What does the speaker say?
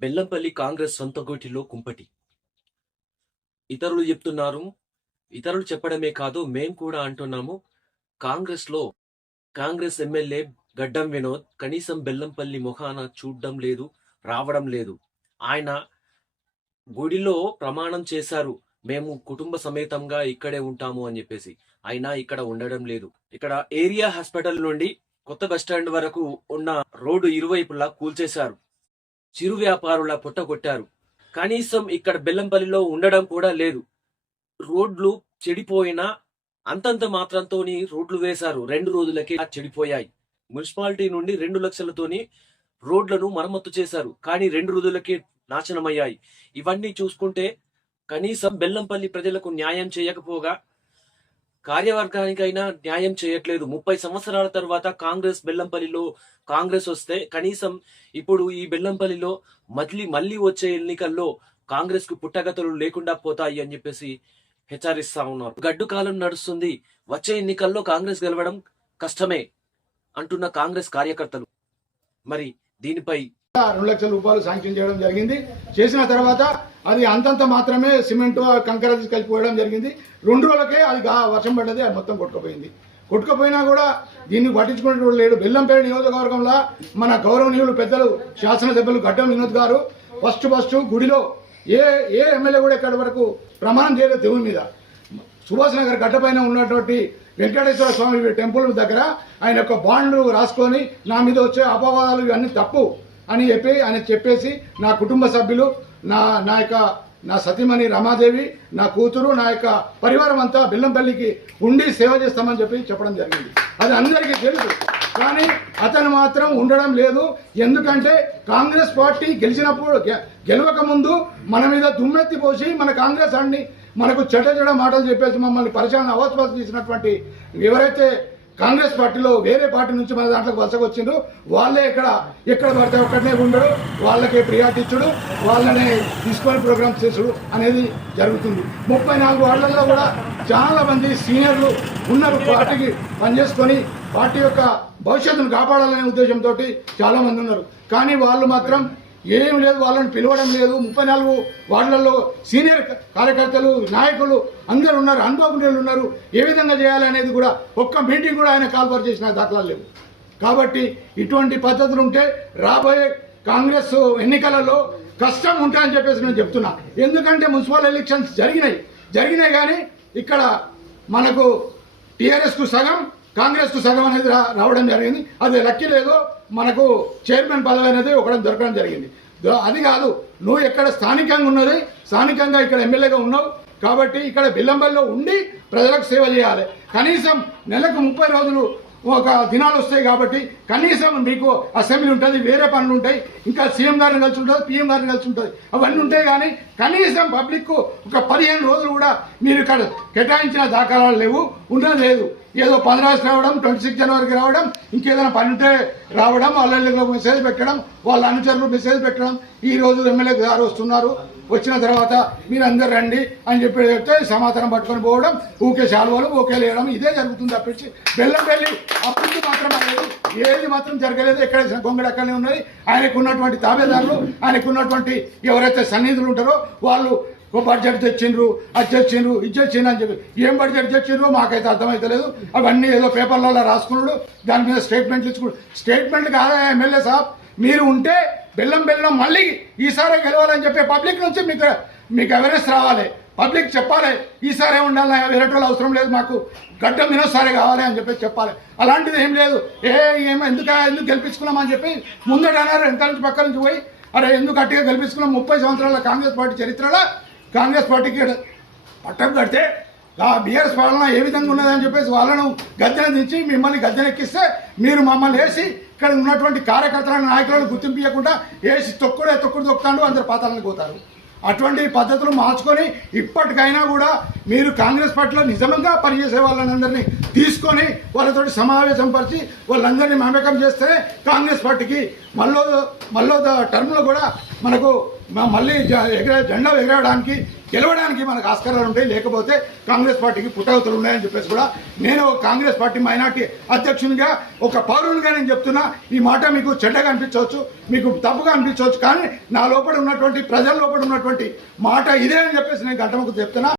బెల్లంపల్లి కాంగ్రెస్ సొంత గూటిలో కుంపటి. ఇతరులు చెప్తున్నారు. ఇతరులు చెప్పడమే కాదు, మేం కూడా అంటున్నాము. కాంగ్రెస్‌లో కాంగ్రెస్ ఎమ్మెల్యే గడ్డం వినోద్ కనీసం బెల్లంపల్లి మొఖాన చూడ్డం లేదు, రావడం లేదు. ఆయన గుడిలో ప్రమాణం చేశారు. మేము కుటుంబ సమేతంగా ఇక్కడే ఉంటాము అని చెప్పేసి. అయినా ఇక్కడ ఉండడం లేదు. ఇక్కడ ఏరియా హాస్పిటల్ నుండి కొత్త బస్టాండ్ వరకు ఉన్న రోడ్డు ఇరువైపులా కూల్చేశారు. చిరు వ్యాపారుల పుట్టగొట్టారు. కనీసం ఇక్కడ బెల్లంపల్లిలో ఉండడం కూడా లేదు. రోడ్లు చెడిపోయినా అంతంత మాత్రంతోని రోడ్లు వేశారు. 2 రోజులకే చెడిపోయాయి. మున్సిపాలిటీ నుండి 2 లక్షలతోని రోడ్లను మరమ్మతు చేశారు. కానీ 2 రోజులకే నాశనమయ్యాయి. ఇవన్నీ చూసుకుంటే కనీసం బెల్లంపల్లి ప్రజలకు న్యాయం చేయకపోగా కార్యవర్గానికైనా న్యాయం చేయట్లేదు. 30 సంవత్సరాల తర్వాత బెల్లంపల్లిలో కాంగ్రెస్ వస్తే కనీసం ఇప్పుడు ఈ బెల్లంపల్లిలో మళ్ళీ వచ్చే ఎన్నికల్లో కాంగ్రెస్ కు పుట్టగతులు లేకుండా పోతాయి అని చెప్పేసి హెచ్చరిస్తా ఉన్నారు. గడ్డు కాలం నడుస్తుంది. వచ్చే ఎన్నికల్లో కాంగ్రెస్ గెలవడం కష్టమే అంటున్న కాంగ్రెస్ కార్యకర్తలు. మరి దీనిపై 2 లక్షల రూపాయలు శాంక్షన్ చేయడం జరిగింది. చేసిన తర్వాత అది అంతంత మాత్రమే సిమెంట్ కంకర కలిపిపోవడం జరిగింది. 2 రోజులకే అది వర్షం పడ్డది, అది మొత్తం కొట్టుకుపోయినా కూడా దీన్ని పట్టించుకునేటువంటి లేడు. బెల్లంపల్లి నియోజకవర్గంలో మన గౌరవనీయులు పెద్దలు శాసనసభ్యులు గడ్డం వినోద్ గారు ఫస్ట్ గుడిలో ఏ ఎమ్మెల్యే కూడా ఇక్కడ వరకు ప్రమాణం చేయలేదు. దేవుని మీద సుభాష్ నగర్ గడ్డ పైన ఉన్నటువంటి వెంకటేశ్వర స్వామి టెంపుల్ దగ్గర ఆయన యొక్క బాండ్లు రాసుకొని నా మీద వచ్చే అపవాదాలు ఇవన్నీ తప్పు అని చెప్పేసి నా కుటుంబ సభ్యులు, నా సతీమణి రమాదేవి, నా కూతురు, నా యొక్క పరివారం అంతా బెల్లంపల్లికి ఉండి సేవ చేస్తామని చెప్పడం జరిగింది. అది అందరికీ తెలుసు. కానీ అతను మాత్రం ఉండడం లేదు. ఎందుకంటే కాంగ్రెస్ పార్టీ గెలవక ముందు మన మీద దుమ్మెత్తి పోసి మన కాంగ్రెస్ అన్ని మనకు చెడ్డ మాటలు చెప్పేసి మమ్మల్ని పరిచయం అవస్థ చేసినటువంటి ఎవరైతే కాంగ్రెస్ పార్టీలో వేరే పార్టీ నుంచి మన దాంట్లోకి వలసకొచ్చిండ్రు, వాళ్ళే ఎక్కడ పడితే ఒక్కడనే ఉండడు, వాళ్ళకే ప్రియారిటీ ఇచ్చుడు, వాళ్ళనే తీసుకొని ప్రోగ్రామ్స్ చేసుడు అనేది జరుగుతుంది. 34 వార్డులలో కూడా చాలా మంది సీనియర్లు ఉన్నారు. పార్టీకి పనిచేసుకొని పార్టీ యొక్క భవిష్యత్తును కాపాడాలనే ఉద్దేశంతో చాలా మంది ఉన్నారు. కానీ వాళ్ళు మాత్రం ఏం లేదు, వాళ్ళని పిలవడం లేదు. 34 వార్డులలో సీనియర్ కార్యకర్తలు, నాయకులు అందరూ ఉన్నారు, అనుభవజ్ఞులు ఉన్నారు. ఏ విధంగా చేయాలనేది కూడా ఒక్క మీటింగ్ కూడా ఆయన కాల్ఫర్ చేసిన దాఖలాలు లేవు. కాబట్టి ఇటువంటి పద్ధతులు ఉంటే రాబోయే కాంగ్రెస్ ఎన్నికలలో కష్టం ఉంటాయని చెప్పేసి నేను చెప్తున్నా. ఎందుకంటే మున్సిపల్ ఎలక్షన్స్ జరిగినాయి కానీ ఇక్కడ మనకు టీఆర్ఎస్కు సగం, కాంగ్రెస్కు సగం అనేది రావడం జరిగింది. అది లక్కీ లేదో మనకు చైర్మన్ పదవి అనేది ఒకటి దొరకడం జరిగింది. అది కాదు, నువ్వు ఎక్కడ స్థానికంగా ఇక్కడ ఎమ్మెల్యేగా ఉన్నావు కాబట్టి ఇక్కడ బెల్లంపల్లిలో ఉండి ప్రజలకు సేవ చేయాలి. కనీసం నెలకు 30 రోజులు ఒక దినాలు వస్తాయి కాబట్టి కనీసం మీకు అసెంబ్లీ ఉంటుంది, వేరే పనులు ఉంటాయి, ఇంకా సీఎం గారిని కలిసి ఉంటుంది, పిఎం గారిని కలిసి ఉంటుంది, అవన్నీ ఉంటాయి. కానీ కనీసం పబ్లిక్ ఒక 15 రోజులు కూడా మీరు ఇక్కడ కేటాయించిన దాఖలాలు లేవు, ఉండడం లేదు. ఏదో 15 రావడం, 26 జనవరికి రావడం, ఇంకేదైనా పని ఉంటే రావడం, వాళ్ళ మెసేజ్ పెట్టడం, వాళ్ళ అనుచరులు మెసేజ్ పెట్టడం, ఈ రోజు ఎమ్మెల్యే గారు వస్తున్నారు, వచ్చిన తర్వాత మీరు అందరు రండి అని చెప్తే సమాధానం పట్టుకొని పోవడం, ఊకే శాలువలు ఊకే లేయడం, ఇదే జరుగుతుంది తప్పించి బెల్లంపల్లి అభివృద్ధి మాత్రం లేదు, ఏది మాత్రం జరగలేదు. ఎక్కడ గొంగడు అక్కడనే ఉన్నది. ఆయనకు ఉన్నటువంటి తాబేదారులు, ఆయనకు ఉన్నటువంటి ఎవరైతే సన్నిధులు ఉంటారో వాళ్ళు బడ్జెట్ తెచ్చిండ్రు, అది తెచ్చిండ్రు, ఇది తెచ్చిండ్రు అని చెప్పి ఏం బడ్జెట్ తెచ్చిండ్రో మాకైతే అర్థమవుతలేదు. అవన్నీ ఏదో పేపర్లలో రాసుకున్నాడు, దాని మీద స్టేట్మెంట్లు ఇచ్చుకున్నాడు. స్టేట్మెంట్ కాదా ఎమ్మెల్యే సాబ్, మీరు ఉంటే బెల్లం మళ్ళీ ఈసారి గెలవాలని చెప్పి పబ్లిక్ నుంచి మీకు అవేర్నెస్ రావాలి. పబ్లిక్ చెప్పాలి ఈసారి ఉండాలి, వేరే వాళ్ళు అవసరం లేదు, మాకు గడ్డం వినోసారి కావాలి అని చెప్పి చెప్పాలి. అలాంటిది ఏం లేదు. ఎందుకు గెలిపించుకున్నామని చెప్పి ముందటన్నారు, వెనక నుంచి పక్క నుంచి పోయి అరే ఎందుకు గట్టిగా గెలిపించుకున్నాం. 30 సంవత్సరాల కాంగ్రెస్ పార్టీ చరిత్రలో కాంగ్రెస్ పార్టీకి పట్టం కడితే బీఆర్ఎస్ పాలన ఏ విధంగా ఉన్నదని చెప్పేసి వాళ్ళను గద్దెన దించి మిమ్మల్ని గద్దెనెక్కిస్తే మీరు మమ్మల్ని వేసి ఇక్కడ ఉన్నటువంటి కార్యకర్తలను, నాయకులను గుర్తింపించకుండా వేసి తొక్కుడు తొక్కుతాడు, అందరు పాతాలను పోతారు. అటువంటి పద్ధతులు మార్చుకొని ఇప్పటికైనా కూడా మీరు కాంగ్రెస్ పార్టీలో నిజంగా పనిచేసే వాళ్ళందరినీ తీసుకొని వాళ్ళతోటి సమావేశం పరిచి వాళ్ళందరినీ మమేకం చేస్తే కాంగ్రెస్ పార్టీకి మళ్ళీ టర్మ్లో కూడా మనకు మళ్ళీ జెండా ఎగరడానికి గెలవడానికి మనకు ఆస్కారాలు ఉంటాయి, లేకపోతే కాంగ్రెస్ పార్టీకి పుట్టగతులు ఉన్నాయని చెప్పేసి కూడా నేను కాంగ్రెస్ పార్టీ మైనార్టీ అధ్యక్షునిగా ఒక పౌరునిగా నేను చెప్తున్నా. ఈ మాట మీకు చెడ్డగా అనిపించవచ్చు, మీకు తప్పుగా అనిపించవచ్చు, కానీ నా లోపల ఉన్నటువంటి ప్రజల లోపల ఉన్నటువంటి మాట ఇదే అని చెప్పేసి నేను గంటముకు చెప్తున్నా.